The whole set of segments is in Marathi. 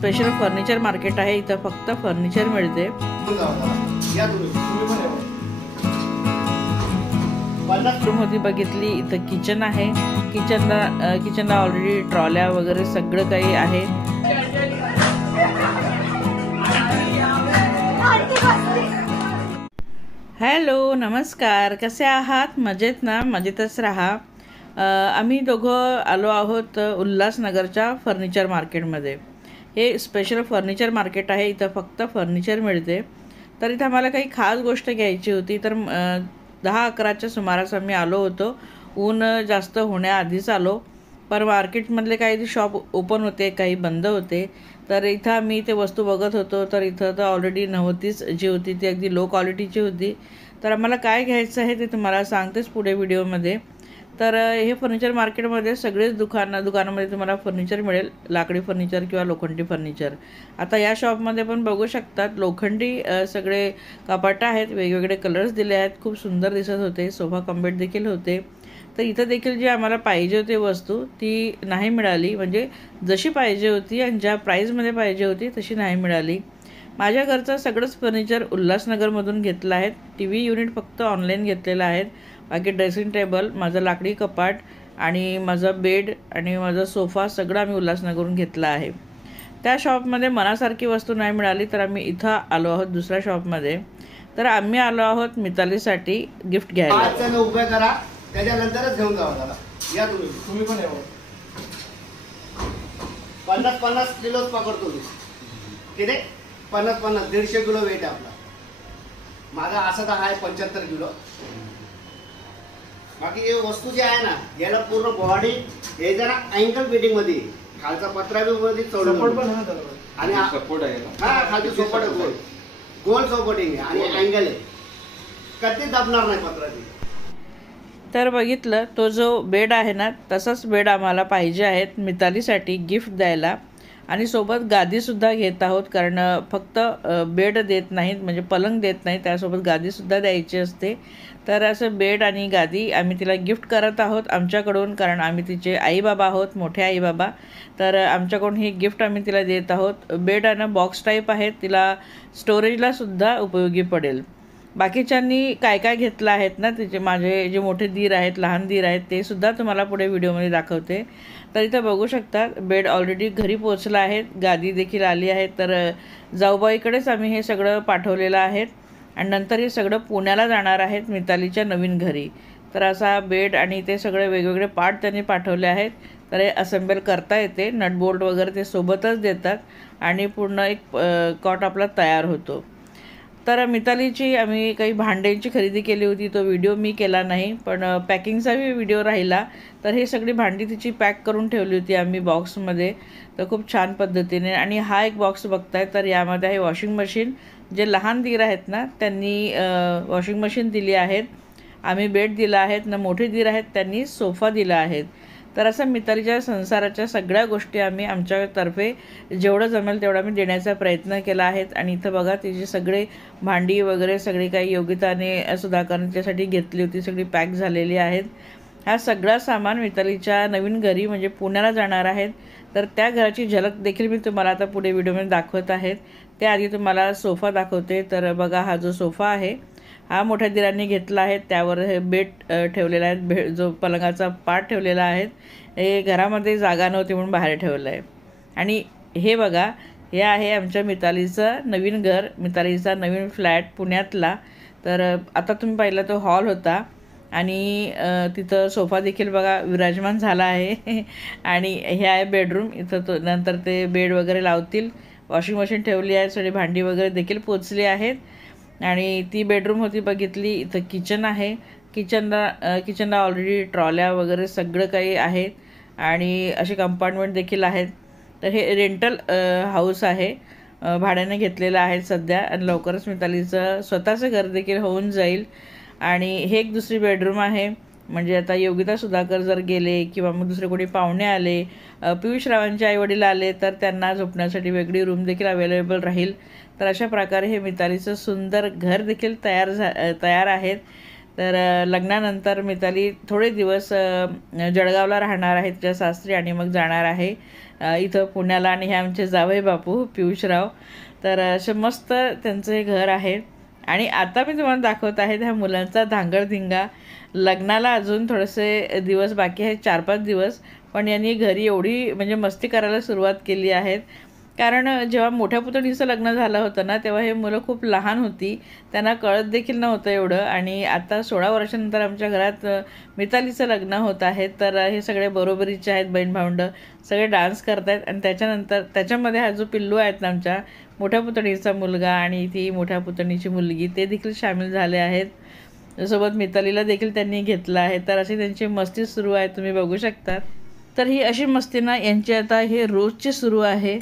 स्पेशल फर्निचर मार्केट आहे। इथं फक्त फर्निचर मिळते। रूम होती बघितली। इथं किचन आहे। किचनला ऑलरेडी ट्रॉल्या वगैरे सगळं काही आहे। हॅलो, नमस्कार, कसे आहात? मजेत ना? मजेतच राहा। आम्ही दोघं आलो आहोत उल्हासनगरच्या फर्निचर मार्केटमध्ये। हे स्पेशल फर्निचर मार्केट आहे। इथं फक्त फर्निचर मिळते। तर इथं आम्हाला काही खास गोष्ट घ्यायची होती। तर 10-11च्या सुमारास आम्ही आलो होतो। ऊन जास्त होण्याआधीच आलो। पण मार्केटमधले काही शॉप ओपन होते, काही बंद होते। तर इथं आम्ही ते वस्तू बघत होतो। तर इथं तर ऑलरेडी नव्हतीच, जी होती ती अगदी लो क्वालिटीची होती। तर आम्हाला काय घ्यायचं आहे ते तुम्हाला सांगतेच पुढे व्हिडिओमध्ये। तर हे फर्निचर मार्केटमध्ये सगळेच दुकानामध्ये तुम्हाला फर्निचर मिळेल, लाकडी फर्निचर किंवा लोखंडी फर्निचर। आता या शॉपमध्ये पण बघू शकतात लोखंडी सगळे कपाट आहेत, वेगवेगळे कलर्स दिले आहेत, खूप सुंदर दिसत होते। सोफा कम बेड देखील होते। तर इथं देखील जी आम्हाला पाहिजे होती वस्तू ती नाही मिळाली, म्हणजे जशी पाहिजे होती आणि ज्या प्राईजमध्ये पाहिजे होती तशी नाही मिळाली। माझ्या घरचं सगळंच फर्निचर उल्हासनगरमधून घेतलं आहे। TV युनिट फक्त ऑनलाईन घेतलेलं आहे। बाकी ड्रेसिंग टेबल, माझं लाकडी कपाट आणि माझा बेड आणि माझा सोफा सगळं आम्ही उल्हासनगरहून घेतला आहे। त्या शॉपमध्ये मनासारखी वस्तू नाही मिळाली, तर आम्ही इथं आलो आहोत दुसऱ्या शॉपमध्ये। तर आम्ही आलो आहोत मितालीसाठी गिफ्ट घ्यायला। 5 जण उभे करा, त्याच्यानंतरच घेऊन जावा त्याला। या तुम्ही पण या। 50-50 किलो पकडतो मी। किती? 50-50 150 किलो वेट आहे आपला। माझा असा तर आहे 75 किलो। बाकी हे वस्तू जे आहे ना, याला पूर्ण बॉडी हे जरा अँगल फिटिंग मध्ये, खालचा पत्रा बी मध्ये सपोर्ट पण आणि सपोर्ट आहे ना। हा, खालची सपोर्ट आहे, गोल सपोर्टिंग आहे आणि अँगल आहे, कधी दबणार नाही पत्राची। तर बघितलं, तो जो बेड आहे ना, तसाच बेड आम्हाला पाहिजे आहेत मितालीसाठी गिफ्ट द्यायला। आणि सोबत गादीसुद्धा घेत आहोत, कारण फक्त बेड देत नाहीत, म्हणजे पलंग देत नाहीत, त्यासोबत गादीसुद्धा द्यायची असते। तर असं बेड आणि गादी आम्ही तिला गिफ्ट करत आहोत आमच्याकडून, कारण आम्ही तिचे आईबाबा आहोत, मोठे आईबाबा। तर आमच्याकडून ही गिफ्ट आम्ही तिला देत आहोत। बेड आणि बॉक्स टाईप आहेत, तिला स्टोरेजलासुद्धा उपयोगी पडेल। बाकीच्यांनी काय काय घेतलं आहेत ना, तिचे माझे जे मोठे दीर आहेत, लहान दीर आहेत, ते सुद्धा तुम्हाला पुढे व्हिडिओमध्ये दाखवते। तर इथं बघू शकता बेड ऑलरेडी घरी पोहोचला आहे, गादी देखील आली आहे। तर जाऊबाईकडेच आम्ही हे सगळं पाठवलेलं आहे आणि नंतर हे सगळं पुण्याला जाणार आहेत मितालीच्या नवीन घरी। तर असा बेड आणि ते सगळे वेगवेगळे पार्ट त्यांनी पाठवले आहेत। तर हे असेंबल करता येते, नट बोल्ट वगैरे ते सोबतच देतात आणि पूर्ण एक कॉट आपला तयार होतो। तर मितालीची आम्ही काही भांड्यांची खरेदी केली होती, तो व्हिडिओ मी केला नाही, पण पॅकिंगचा व्हिडिओ राहिला। तर हे सगळी भांडी तिची पॅक करून ठेवली होती आम्ही बॉक्समध्ये, तर खूप छान पद्धतीने। आणि हा एक बॉक्स बघताय, तर यामध्ये आहे वॉशिंग मशीन। जे लहान दीर आहेत ना, त्यांनी वॉशिंग मशीन दिली आहेत, आम्ही बेड दिला आहेत ना, मोठे दीर आहेत त्यांनी सोफा दिला आहेत। तर असं मितालीच्या संसाराच्या सगळ्या गोष्टी आम्ही आमच्यातर्फे जेवढं जमेल तेवढं आम्ही देण्याचा प्रयत्न केला आहे। आणि इथं बघा, तिची सगळे भांडी वगैरे सगळी काही योगिताने सुधाकरण्यासाठी घेतली होती, सगळी पॅक झालेली आहेत। हा सगळा सामान मितालीच्या नवीन घरी म्हणजे पुण्याला जाणार आहेत। तर त्या घराची झलक देखील मी तुम्हाला आता पुढे व्हिडिओमध्ये दाखवत आहेत। त्याआधी तुम्हाला सोफा दाखवते। तर बघा, हा जो सोफा आहे हा मोठ्या दिरांनी घेतला आहे, त्यावर हे बेड ठेवलेला आहे, जो पलंगाचा पार्ट ठेवलेला आहे। हे घरामध्ये जागा नव्हती म्हणून बाहेर ठेवलं आहे। आणि हे बघा, हे आहे आमच्या मितालीचं नवीन घर, मितालीचा नवीन फ्लॅट पुण्यातला। तर आता तुम्ही पाहिलं तो हॉल होता आणि तिथं सोफा देखील बघा विराजमान झाला आहे। आणि हे आहे बेडरूम, इथं तो नंतर ते बेड वगैरे लावतील। वॉशिंग मशीन ठेवली आहे, सगळी भांडी वगैरे देखील पोचली आहेत। आणि ती बेडरूम होती बघितली। इथं किचन आहे, किचनला ऑलरेडी ट्रॉल्या वगैरे सगळं काही आहे आणि असे कंपार्टमेंट देखील आहेत। तर हे रेंटल हाऊस आहे, भाड्याने घेतलेलं आहे सध्या, आणि लवकरच मितालीचं स्वतःचं घर देखील होऊन जाईल। आणि हे एक दुसरी बेडरूम आहे, म्हणजे आता योगिता सुधाकर जर गेले किंवा मग दुसरे कोणी पाहुणे आले, पियुष रावांचे आईवडील आले, तर त्यांना झोपण्यासाठी वेगळी रूम देखील अवेलेबल राहील। तर अशा प्रकारे हे मितालीचं सुंदर घर देखील तयार आहेत। तर लग्नानंतर मिताली थोडे दिवस जळगावला राहणार आहे तिच्या सासरी, आणि मग जाणार आहे इथं पुण्याला, आणि हे आमचे जावई बापू पियुषराव. तर असं मस्त त्यांचं हे घर आहे. आणि आता मी तुम्हाला दाखवत आहे ह्या मुलांचा धांगडधिंगा. लग्नाला अजून थोडेसे दिवस बाकी आहेत, 4-5 दिवस, पण यांनी घरी एवढी म्हणजे मस्ती करायला सुरुवात केली आहेत. कारण जेव्हा मोठ्या पुतणीचं लग्न झालं होतं ना, तेव्हा हे मुलं खूप लहान होती, त्यांना कळत देखील नव्हतं एवढं. आणि आता 16 वर्षानंतर आमच्या घरात मितालीचं लग्न होत आहे. तर हे सगळे बरोबरीचे आहेत, बहीण भावंडं सगळे डान्स करत आहेत. आणि त्याच्यानंतर त्याच्यामध्ये हा जो पिल्लू आहेत ना, आमच्या मोठ्या पुतणीचा मुलगा आणि ती मोठ्या पुतणीची मुलगी, ते देखील सामील झाले आहेत. सोबत मितालीला देखील त्यांनी घेतलं आहे. तर अशी त्यांची मस्ती सुरू आहे, तुम्ही बघू शकता. तर ही अशी मस्ती ना यांची आता हे रोजची सुरू आहे.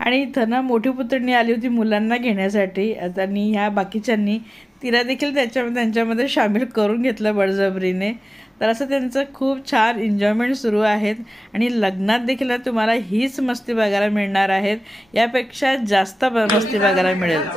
आणि इथं ना मोठी पुतणी आली होती मुलांना घेण्यासाठी, आणि ह्या बाकीच्यांनी तिला देखील त्यांच्यामध्ये सामील करून घेतलं बळजबरीने. तर असं त्यांचं खूप छान एन्जॉयमेंट सुरू आहेत. आणि लग्नात देखील तुम्हाला हीच मस्ती बघायला मिळणार आहेत, यापेक्षा जास्त मस्ती बघायला मिळेल.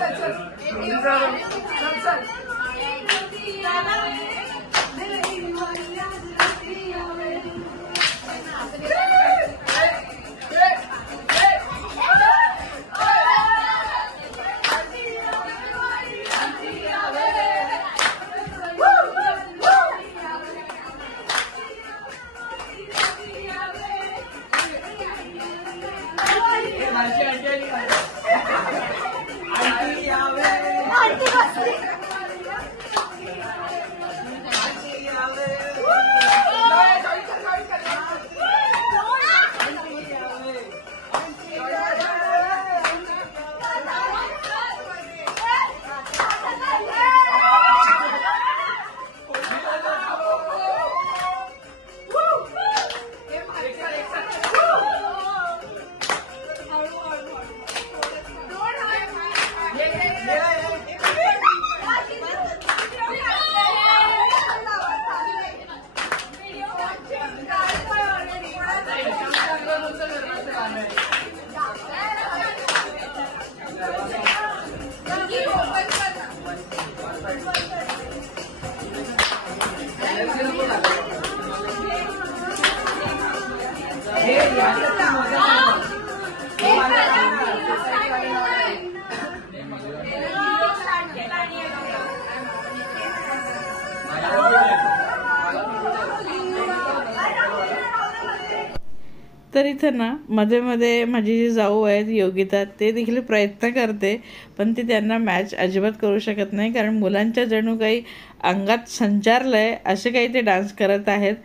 तर इथं ना मध्ये मध्ये माझी जी जाऊ आहेत योगिता, ते देखील प्रयत्न करते, पण ती त्यांना मॅच अजिबात करू शकत नाही, कारण मुलांच्या जणू काही अंगात संचारलं आहे असे काही ते डान्स करत आहेत.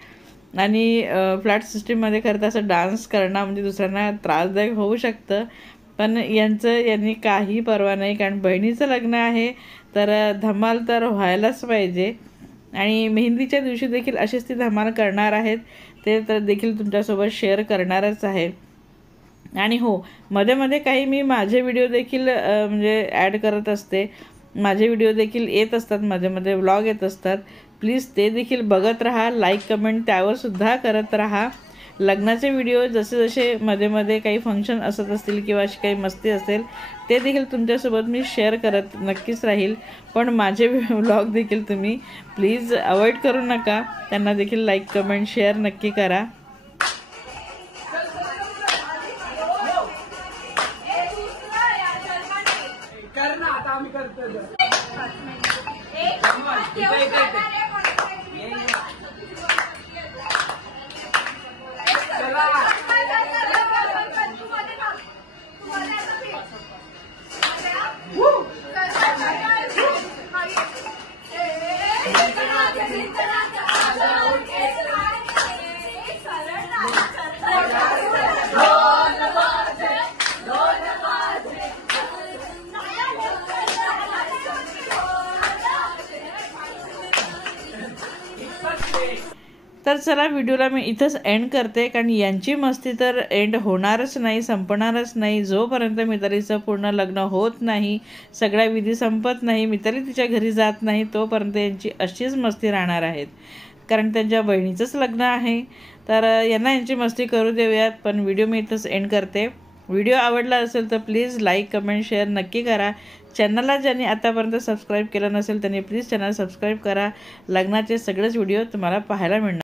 आणि फ्लॅट सिस्टीममध्ये करता असं डान्स करणं म्हणजे दुसऱ्यांना त्रासदायक होऊ शकतं, पण यांनी काही पर्वा नाही, कारण बहिणीचं लग्न आहे तर धमाल तर व्हायलाच पाहिजे. आणि मेहंदीच्या दिवशी देखील अशीच ती धमाल करणार आहेत, ते तर देखील तुमच्यासोबत शेअर करणारच आहे. आणि हो, मध्ये मध्ये काही मी माझे व्हिडिओ देखील म्हणजे ॲड करत असते, माझे व्हिडिओ देखील येत असतात, मध्ये मध्ये व्लॉग येत असतात. प्लीज ते देखील बघत राहा, लाईक कमेंट त्यावर सुद्धा करत राहा. लग्नाचे व्हिडिओ जसे जसे मध्ये मध्ये काही फंक्शन असत असतील किंवा अशी काही मस्ती असेल ते देखील तुमच्यासोबत मी शेअर करत नक्कीच राहील. पण माझे व्लॉग देखील तुम्ही प्लीज अवॉइड करू नका. त्यांना देखील लाईक कमेंट शेअर नक्की करा. तर चला व्हिडिओला मी इथंच एंड करते, कारण यांची मस्ती तर एंड होणारच नाही, संपणारच नाही. जोपर्यंत मितालीचं पूर्ण लग्न होत नाही, सगळ्या विधी संपत नाही, मिताली तिच्या घरी जात नाही, तोपर्यंत यांची अशीच मस्ती राहणार आहेत. कारण त्यांच्या बहिणीचंच लग्न आहे. तर यांना यांची मस्ती करू देऊयात. पण व्हिडिओ मी इथंच एंड करते. व्हिडिओ आवडला असेल तर प्लीज लाईक कमेंट शेअर नक्की करा. चॅनलला ज्यांनी आतापर्यंत सबस्क्राईब केलं नसेल त्यांनी प्लीज चॅनल सबस्क्राईब करा. लग्नाचे सगळेच व्हिडिओ तुम्हाला पाहायला मिळणार.